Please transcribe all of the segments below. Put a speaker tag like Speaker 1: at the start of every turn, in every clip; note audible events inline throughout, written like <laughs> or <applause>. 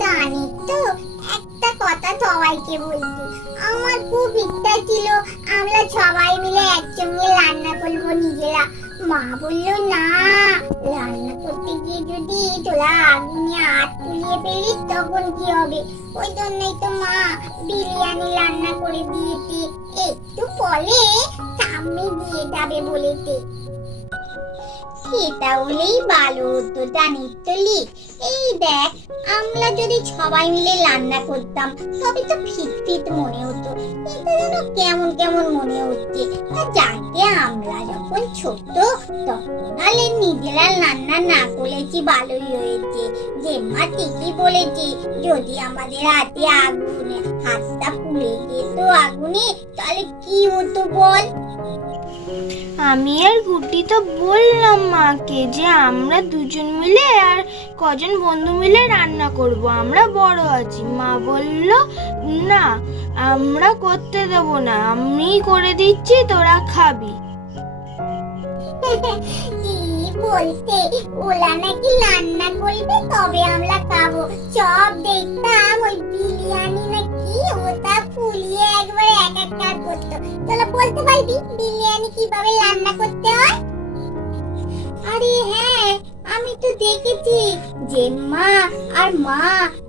Speaker 1: জানি তো, একটা কথা সবাইকে বলছি আমার খুব ইচ্ছা ছিল আমরা সবাই মিলে একসঙ্গে রান্না করব নিজেরা। মা বলল, না, রান্না করতে গিয়ে যদি তোরা আগুনে হাত তুলিয়ে ফেলিস তখন কি হবে? ওই জন্যই তো মা বিরিয়ানি রান্না করে দিয়েছে। একটু পরে সামনে দিয়ে যাবে বলেছে। সেটা হলেই ভালো হতো জানিস তো এই দেখ, আমরা যদি সবাই মিলে রান্না করতাম, তবে তো ফিট মনে হতো। এটা যেন কেমন কেমন মনে হচ্ছে যাকে আমরা যখন ছোট, তখন আলে নিজেরা রান্না না করেছি ভালোই হয়েছে। যে মা ঠিকই বলেছে, যদি আমাদের হাতে আগুনে, হাতটা পুড়ে যেত আগুনে, তাহলে কি হতো বল?
Speaker 2: আমি আর গুড্ডি তো বললাম মাকে যে আমরা দুজন মিলে আর কজন বন্ধু মিলে রান্না করব। আমরা বড় আছি। মা বলল, না, আমরা করতে দেব না। আমি করে দিচ্ছি, তোরা খাবি। <laughs>
Speaker 1: কি ওলা নাকি রান্না করবে, তবে আমরা খাব। সব দেখতাম ওই বিরিয়ানি নাকি ফুলিয়ে একবার এক করতো। তোরা বলতে পারবি বিরিয়ানি কীভাবে রান্না করতে হয়? আরে হ্যাঁ আমি তো দেখেছি যে মা আর মা,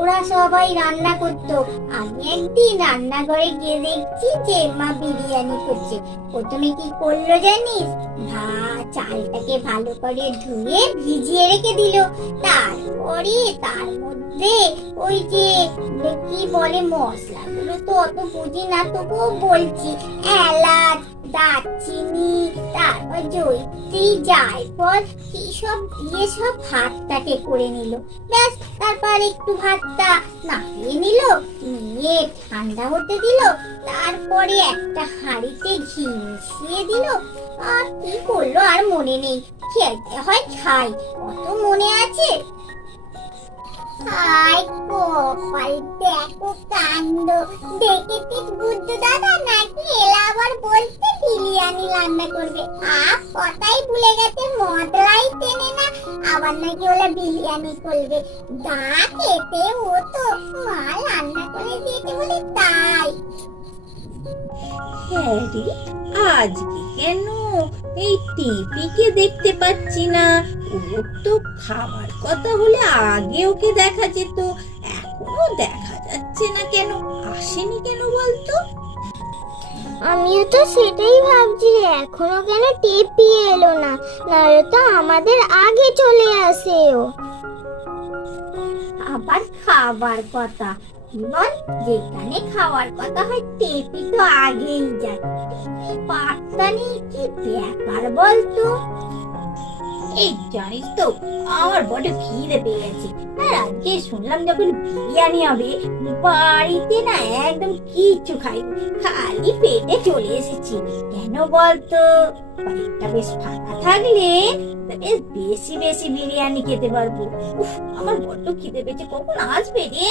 Speaker 1: ওরা সবাই রান্না করতো। আমি একদিন রান্নাঘরে গিয়ে দেখছি যে মা বিরিয়ানি করছে। প্রথমে কি করল জানিস? ভাত চালটাকে ভালো করে ধুয়ে ভিজিয়ে রেখে দিল। তারপরে তার মধ্যে ওই যে, কি বলে মশলাগুলো তো অত বুঝি না, তবুও বলছি, এলাচ দারচিনি তারপর জৈত্রী জায়ফল এই সব দিয়ে সব ভাতটাকে করে নিল। ব্যাস, তারপর একটু ভাতটা নামিয়ে নিল, নিয়ে ঠান্ডা হতে দিল, তারপরে একটা হাঁড়িতে ঘি মিশিয়ে দিল। আর কি করল আর মনে নেই। হয় খাই কত মনে আছে? হাই গোপাল দেখো দেখেছিস বুদ্ধ দাদা নাকি এলা আবার বলতে বিরিয়ানি রান্না করবে আর কথাই ভুলে গেছে মদলাই টেনে না আবার নাকি ওলা বিরিয়ানি করবে যা খেতে ও তো মা রান্না করে দিয়েছে বলে তাই
Speaker 3: হ্যাঁ রে আজকে কেন? এই টিপিকে দেখতে পাচ্ছি না। ওর তো খাবার কথা হলে আগে ওকে দেখা যেত। এখনও দেখা যাচ্ছে না কেন? আসেনি কেন বলতো?
Speaker 1: আমিও তো সেটাই ভাবছি এখনও কেন টেপি এলো না? নাহলে তো আমাদের আগে চলে আসে ও আবার খাবার কথা। কি বল, যেখানে খাওয়ার কথা হয় টেপি তো আগেই যায় পাত্তা নেই কি ব্যাপার বলতো
Speaker 3: এই জানিস তো, আমার বড় খিদে পেয়ে গেছে আর আজকে শুনলাম যখন বিরিয়ানি হবে, বাড়িতে না একদম কিচ্ছু খাইনি, খালি পেটে চলে এসেছি। কেন বলতো? পেটটা বেশ ফাঁকা থাকলে বেশ বেশি বেশি বিরিয়ানি খেতে পারব। উফ, আমার বড্ড খিদে পেয়েছে, কখন আসবে রে?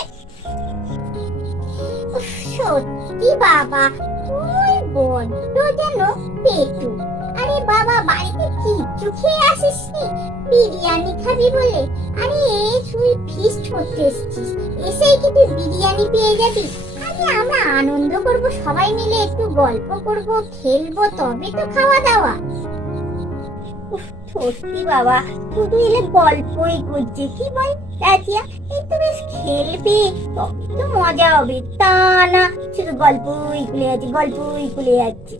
Speaker 1: সত্যি বাবা তুই বড্ড যেন পেটু। আরে বাবা, বাড়িতে কিচ্ছু খেয়ে আসিস বিরিয়ানি খাবি বলে? আরে, এই তুই ফিস্ট করতে এসেছিস। কি তুই বিরিয়ানি পেয়ে যাবি। আরে, আমরা আনন্দ করব, সবাই মিলে একটু গল্প করব, খেলব, তবে তো খাওয়া দাওয়া।
Speaker 3: সত্যি বাবা, শুধু এলে গল্পই করছে কি বল, রাজিয়া? এই তো বেশ খেলবে, তবে তো মজা হবে। তা না, শুধু গল্পই খুলে যাচ্ছে, গল্পই খুলে যাচ্ছে।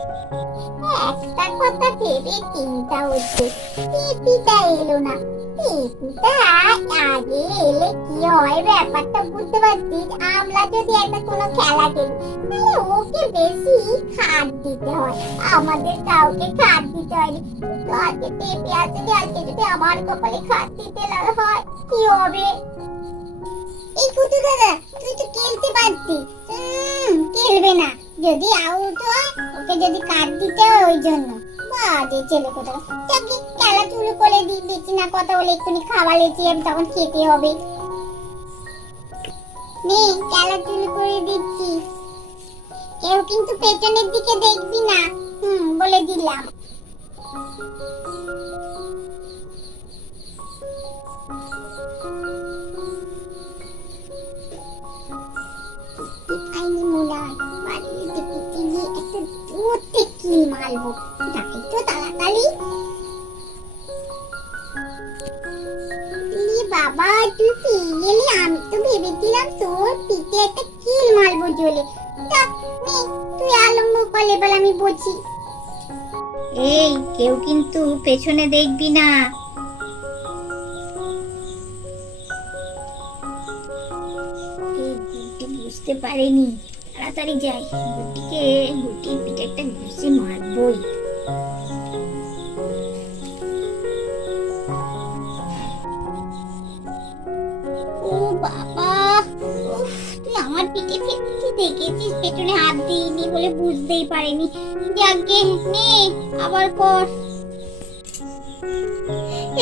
Speaker 1: একটা কথা ভেবে চিন্তা হচ্ছে। টিপিটা এলো না। টিপিটা আগে এলে কি হয়? ব্যাপারটা বুঝতে পারছিস আমরা যদি একটা কোনো খেলা খেলি, তাহলে ওকে বেশি খাট দিতে হয়। আমাদের কাউকে খাট দিতে হয়নি। তো আজকে টেপি আছে, আজকে যদি আমার কপালে খাট দিতে হয়, কি হবে? এই কুতু দাদা তুই তো খেলতে পারতিস উম, খেলবে না। যদি আউট হয় ওকে যদি কাট দিতে হয় ওই জন্য। বাজে ছেলে কোথাও চাকরি খেলা চুলো করে দিই দিচ্ছি না কথা বলে এক্ষুনি খাবার লেছি আমি তখন খেতে হবে। নে খেলা চুলো করে দিচ্ছি। কেউ কিন্তু পেছনের দিকে দেখবি না। হুম বলে দিলাম। পারব তাকে তাড়াতাড়ি। বাবা, তুই পেয়ে গেলি। আমি তো ভেবেছিলাম তোর পিঠে একটা কিল মারবো জলে। তুই আলম্ব কলে বল, আমি বলছি
Speaker 3: এই, কেউ কিন্তু পেছনে দেখবি না। বুঝতে পারিনি। তাড়াতাড়ি যাই। গুটিকে, গুটির পিঠে একটা ঘুষি মারবই
Speaker 1: ও বাবা তুই আমার পিঠে ফেলছি দেখেছিস? পেছনে হাত দিইনি বলে বুঝতেই পারিনি। যাকে, নে, আবার কর।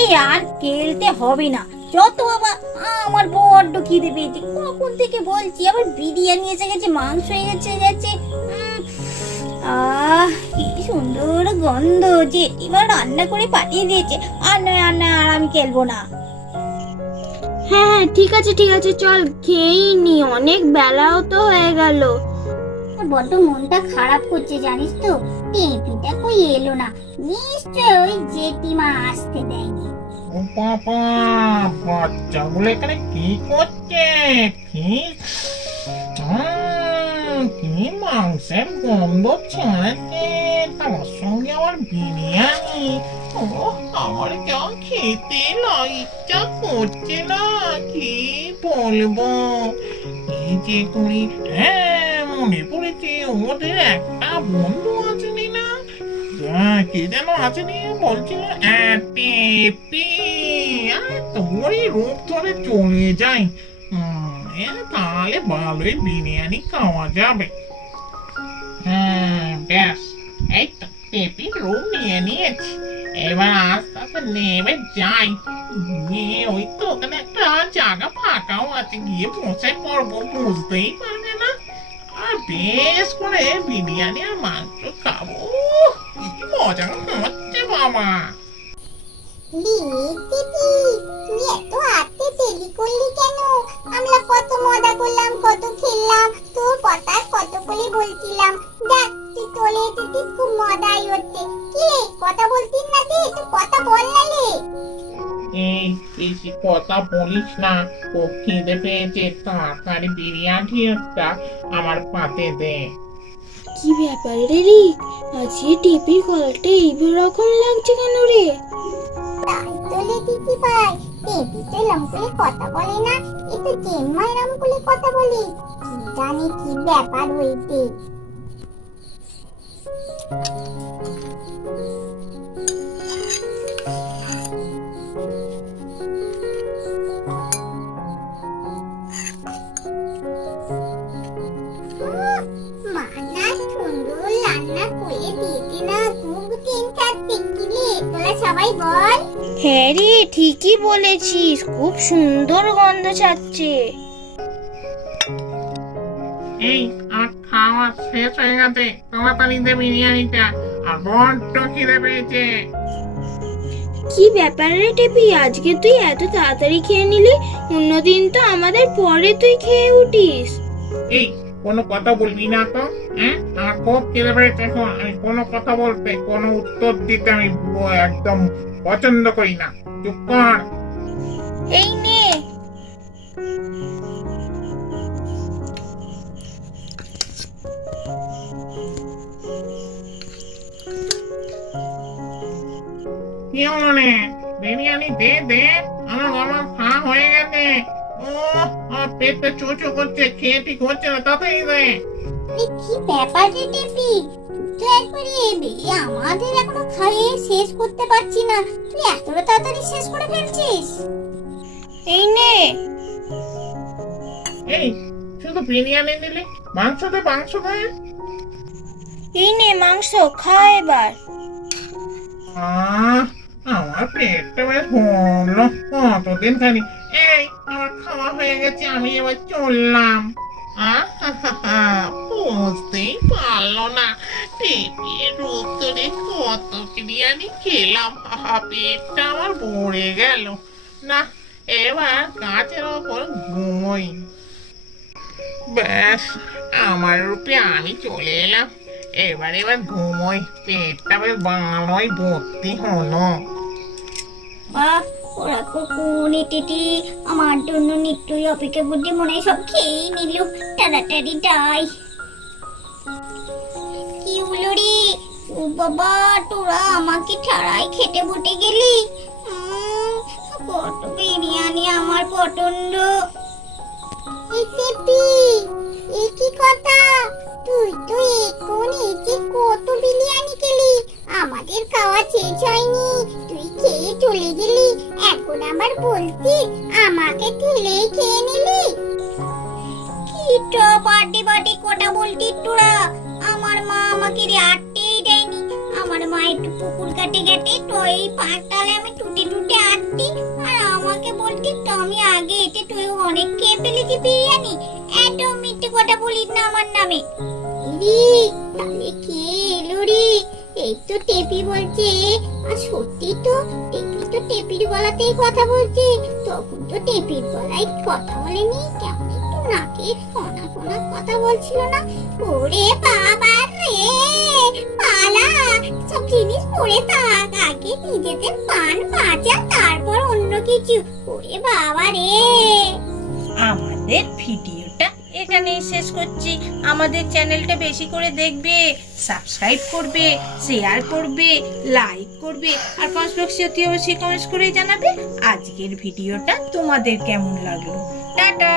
Speaker 3: এই আর খেলতে হবে না। যত বাবা আমার বড্ড খিদে পেয়েছে। কখন থেকে বলছি? আবার বিরিয়ানি এসে গেছে মাংস হয়ে গেছে। গেছে আহ কি সুন্দর গন্ধ যে এবার রান্না করে পাঠিয়ে দিয়েছে। আর নয় আর নয় আর আমি খেলব না।
Speaker 2: হ্যাঁ হ্যাঁ ঠিক আছে ঠিক আছে চল খেয়েই নি। অনেক বেলাও তো হয়ে গেল।
Speaker 1: বড্ড মনটা খারাপ করছে জানিস তো? টেপিটা কই এলো না? নিশ্চয় ওই জেঠিমা আসতে দেয়নি।
Speaker 4: ও বাবা বাচ্চাগুলো এখানে কি করছে? কি? কি মাংসের গন্ধ ছাড়ছে? তার সঙ্গে আবার বিরিয়ানি। ও আমার যা খেতে না ইচ্ছা করছে না কি বলব? এই যে তুমি হ্যাঁ মনে পড়েছে ওদের একটা বন্ধু হ্যাঁ, কে যেন যাই তাহলে হ্যাঁ এবার আস্তে আস্তে নেমে যাই। গিয়ে ওই তো ওখানে একটা জায়গা ফাঁকাও আছে, গিয়ে বসে পড়ব, বুঝতেই পারবে না। আর বেশ করে বিরিয়ানি আর মাংস মজা হচ্ছে বাবা
Speaker 1: লি তুই এত হাতে দেরি করলি কেন? আমরা কত মজা করলাম কত খেললাম তোর কথা কত করে বলছিলাম। দেখ তুই চলে এসেছিস খুব মজাই হচ্ছে। কি রে কথা বলতিস না তুই? একটু কথা বল না রে।
Speaker 4: এই বেশি কথা বলিস না। খুব খিদে পেয়েছে তাড়াতাড়ি বিরিয়ানিটা আমার পাতে দে।
Speaker 2: কি ব্যাপার রে রিক আজকে টিপির গলাটা এই রকম লাগছে কেন রে?
Speaker 1: ভাই। টেপি কথা বলে না। কথা বলে। জানি কি ব্যাপার হইতে সবাই বল।
Speaker 2: হ্যাঁ রে ঠিকই বলেছিস। খুব সুন্দর গন্ধ ছাড়ছে।
Speaker 4: এই আমার খাওয়া শেষ হয়ে গেছে। তাড়াতাড়ি দে বিরিয়ানিটা। বড্ড খিদে পেয়েছে।
Speaker 2: কি ব্যাপার রে টেপি? আজকে তুই এত তাড়াতাড়ি খেয়ে নিলি? অন্যদিন তো আমাদের পরে তুই খেয়ে উঠিস।
Speaker 4: এই কোনো কথা বলবি না তো হ্যাঁ? আমার খুব খিদে পেয়েছে এখন আমি কোনো কথা বলতে কোনো উত্তর দিতে আমি একদম পছন্দ করি না। চুপ কর।
Speaker 2: এই নে।
Speaker 4: কি হলো রে বিরিয়ানি দে দে। আমার বাবা খাওয়া হয়ে গেছে। ও আমার পেটটা চোচো করছে খেয়ে ঠিক হচ্ছে না দে
Speaker 1: এ কি ব্যাপার রে আমাদের এখনও শেষ করতে পারছি না। তুই এতটা তাড়াতাড়ি শেষ করে ফেলছিস
Speaker 2: এই
Speaker 4: শুধু বিরিয়ানি দিলি মাংস দে মাংস দে
Speaker 2: এই মাংস খা এবার
Speaker 4: আমার পেটটা বেশ ভরলো কতদিন খানি এই আমার খাওয়া হয়ে গেছে, আমি এবার চললাম। বুঝতেই পারল না। টেপির রূপ ধরে কত বিরিয়ানি খেলাম পেটটা আমার ভরে গেল। না, এবার গাছের ওপর ঘুমোই। ব্যাস, আমার রূপে আমি চলে এলাম। এবার এবার ঘুমোই, পেটটা বেশ ভালোই ভর্তি হলো।
Speaker 3: বাহ
Speaker 1: ওরা কখন এটেটি আমার জন্য নিত্যই অপেক্ষা করতে মনে হয় সব খেয়েই নিল তাড়াতাড়ি যাই। কি হলো ও বাবা, তোরা আমাকে ছাড়াই খেতে বটে গেলি? কত বিরিয়ানি আমার পছন্দ। এসেপি এ কি কথা? তুই তো এখন এই কত বিরিয়ানি খেলি, আমাদের খাওয়া শেষ হয়নি। তুই আবার বলছি আমাকে ঠেলেই খেয়ে নিলি। কি তো বাড়ি বাড়ি কোটা বলতি তোরা আমার মা আমাকে রে আটতেই দেয়নি। আমার মা একটু পুকুর কাটে গেটে তো এই পাঁচটালে আমি টুটে টুটে আটতি আর আমাকে বলতি তো আমি আগে এতে তুই অনেক খেয়ে ফেলেছি বিরিয়ানি। এত মিথ্যে কথা বলিস না আমার নামে। রি তাহলে কে এলো রে? এই তো টেপি বলছে। আর সত্যি তো, টেপি তো টেপির গলাতেই কথা বলছে। তখন তো টেপির গলায় কথা বলেনি কেমন একটু নাকে ফোনা ফোনা কথা বলছিল না। ওরে বাবা রে! পালা, সব জিনিস পড়ে থাক, আগে নিজেদের পান বাঁচা তারপর অন্য কিছু। ওরে বাবা রে!
Speaker 5: আমাদের ভিডিওটা এখানেই শেষ করছি। আমাদের চ্যানেলটা বেশি করে দেখবে সাবস্ক্রাইব করবে শেয়ার করবে লাইক করবে, আর পাঁচ বক্সে অতি অবশ্যই কমেন্টস করে জানাবে। আজকের ভিডিওটা তোমাদের কেমন লাগল? টাটা!